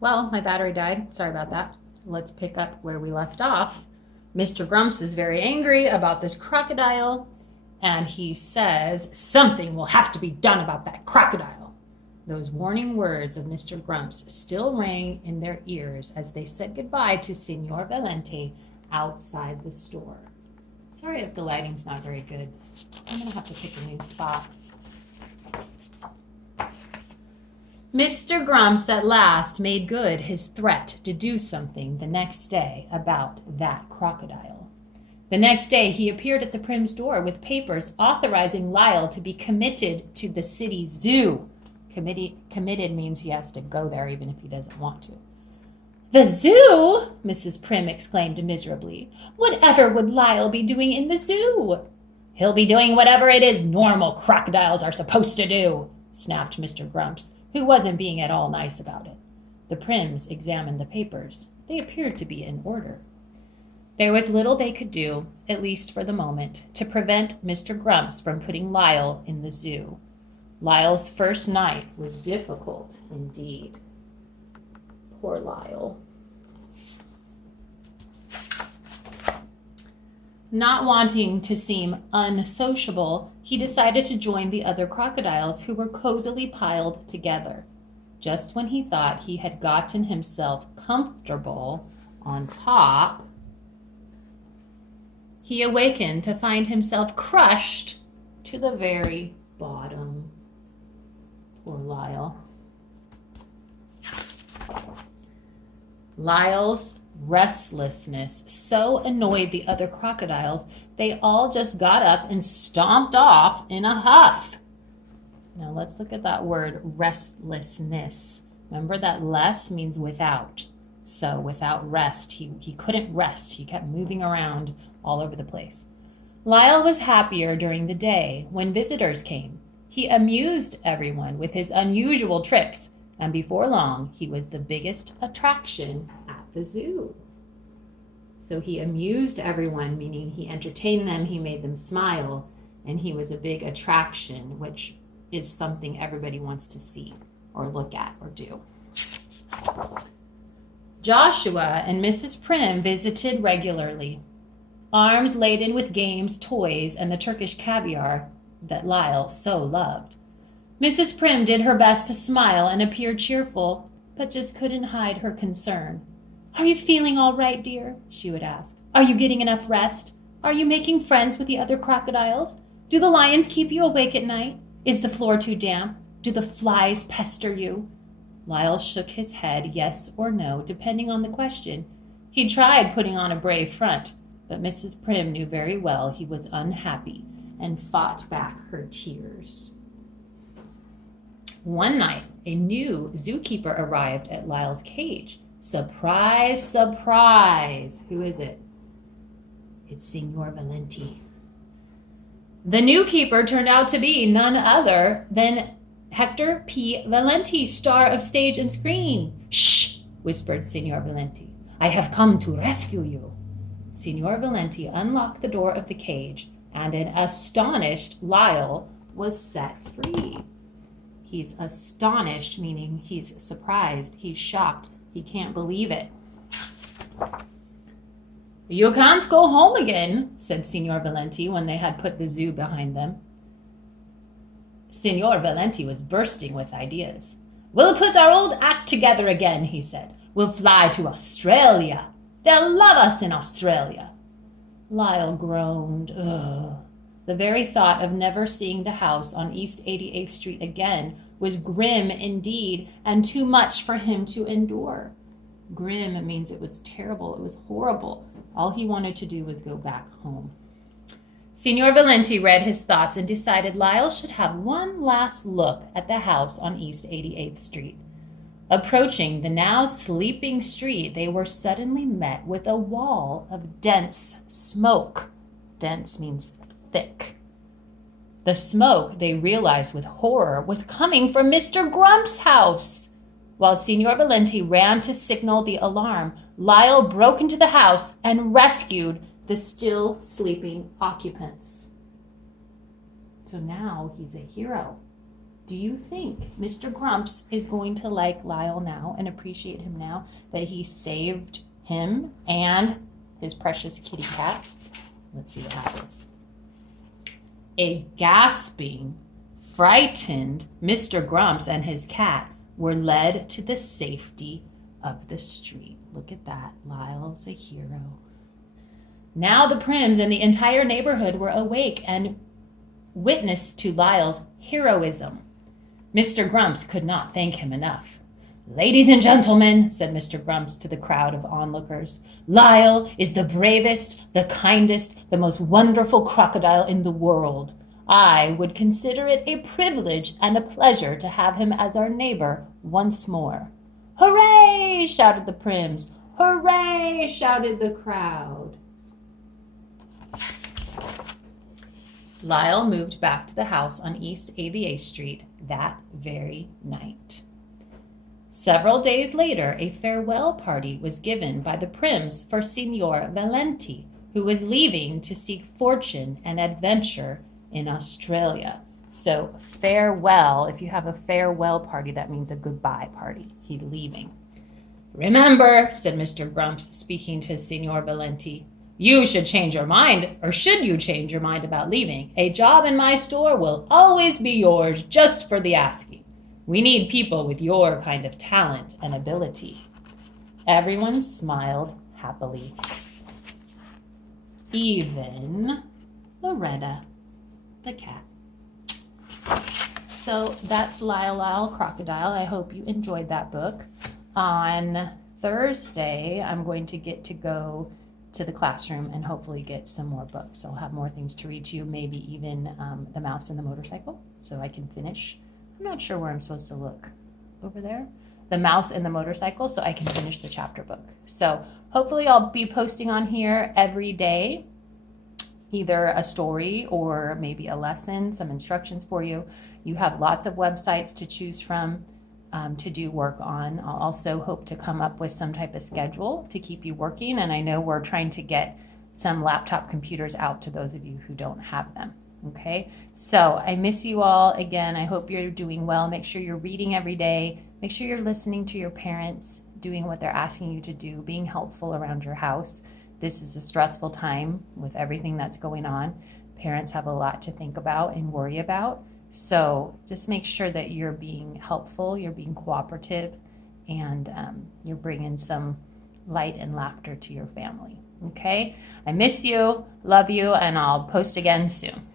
Well, my battery died. Sorry about that. Let's pick up where we left off. Mr. Grumps is very angry about this crocodile, and he says, "Something will have to be done about that crocodile." Those warning words of Mr. Grumps still rang in their ears as they said goodbye to Signor Valente outside the store. Sorry if the lighting's not very good. I'm going to have to pick a new spot. Mr. Grumps at last made good his threat to do something the next day about that crocodile. The next day he appeared at the Prim's door with papers authorizing Lyle to be committed to the city zoo. Committed means he has to go there even if he doesn't want to. "The zoo?" Mrs. Prim exclaimed miserably. "Whatever would Lyle be doing in the zoo?" "He'll be doing whatever it is normal crocodiles are supposed to do," snapped Mr. Grumps, who wasn't being at all nice about it. The Prims examined the papers. They appeared to be in order. There was little they could do, at least for the moment, to prevent Mr. Grumps from putting Lyle in the zoo. Lyle's first night was difficult indeed. Poor Lyle. Not wanting to seem unsociable, he decided to join the other crocodiles who were cozily piled together. Just when he thought he had gotten himself comfortable on top, he awakened to find himself crushed to the very bottom. Poor Lyle. Lyle's restlessness so annoyed the other crocodiles, they all just got up and stomped off in a huff. Now let's look at that word, restlessness. Remember that less means without. So without rest, he couldn't rest. He kept moving around all over the place. Lyle was happier during the day when visitors came. He amused everyone with his unusual tricks, and before long, he was the biggest attraction at the zoo. So he amused everyone, meaning he entertained them, he made them smile, and he was a big attraction, which is something everybody wants to see or look at or do. Joshua and Mrs. Prim visited regularly, arms laden with games, toys, and the Turkish caviar that Lyle so loved. Mrs. Prim did her best to smile and appear cheerful, but just couldn't hide her concern. "Are you feeling all right, dear?" she would ask. "Are you getting enough rest? Are you making friends with the other crocodiles? Do the lions keep you awake at night? Is the floor too damp? Do the flies pester you?" Lyle shook his head, yes or no, depending on the question. He tried putting on a brave front, but Mrs. Prim knew very well he was unhappy and fought back her tears. One night, a new zookeeper arrived at Lyle's cage. Surprise, surprise! Who is it? It's Signor Valente. The new keeper turned out to be none other than Hector P. Valente, star of stage and screen. "Shh!" whispered Signor Valente. "I have come to rescue you." Signor Valente unlocked the door of the cage, and an astonished Lyle was set free. He's astonished, meaning he's surprised, he's shocked, he can't believe it. "You can't go home again," said Signor Valente when they had put the zoo behind them. Signor Valente was bursting with ideas. "We'll put our old act together again," he said. "We'll fly to Australia. They'll love us in Australia." Lyle groaned. Ugh. The very thought of never seeing the house on East 88th Street again was grim indeed, and too much for him to endure. Grim means it was terrible, it was horrible. All he wanted to do was go back home. Signor Valente read his thoughts and decided Lyle should have one last look at the house on East 88th Street. Approaching the now sleeping street, they were suddenly met with a wall of dense smoke. Dense means thick. The smoke, they realized with horror, was coming from Mr. Grump's house. While Signor Valente ran to signal the alarm, Lyle broke into the house and rescued the still sleeping occupants. So now he's a hero. Do you think Mr. Grumps is going to like Lyle now and appreciate him now that he saved him and his precious kitty cat? Let's see what happens. A gasping, frightened Mr. Grumps and his cat were led to the safety of the street. Look at that. Lyle's a hero. Now the Prims and the entire neighborhood were awake and witness to Lyle's heroism. Mr. Grumps could not thank him enough. Ladies and gentlemen, said Mr. Grumps to the crowd of onlookers, Lyle is the bravest, the kindest, the most wonderful crocodile in the world. I would consider it a privilege and a pleasure to have him as our neighbor once more. Hooray! Shouted the Prims. Hooray! Shouted the crowd. Lyle moved back to the house on East AVA Street that very night. Several days later, a farewell party was given by the Prims for Signor Valenti, who was leaving to seek fortune and adventure in Australia. So farewell, if you have a farewell party, that means a goodbye party. He's leaving. Remember, said Mr. Grumps, speaking to Signor Valenti, you should change your mind, or should you change your mind about leaving, a job in my store will always be yours just for the asking. We need people with your kind of talent and ability. Everyone smiled happily. Even Loretta, the cat. So that's Lyle, Crocodile. I hope you enjoyed that book. On Thursday, I'm going to get to go to the classroom and hopefully get some more books. I'll have more things to read to you, maybe even The Mouse and the Motorcycle, so I can finish. I'm not sure where I'm supposed to look. Over there? The Mouse and the Motorcycle, so I can finish the chapter book. So hopefully I'll be posting on here every day, either a story or maybe a lesson, some instructions for you. You have lots of websites to choose from to do work on. I'll also hope to come up with some type of schedule to keep you working, and I know we're trying to get some laptop computers out to those of you who don't have them. Okay, so I miss you all again. I hope you're doing well. Make sure you're reading every day. Make sure you're listening to your parents, doing what they're asking you to do, being helpful around your house. This is a stressful time with everything that's going on. Parents have a lot to think about and worry about. So just make sure that you're being helpful, you're being cooperative, and you're bringing some light and laughter to your family. Okay? I miss you, love you, and I'll post again soon.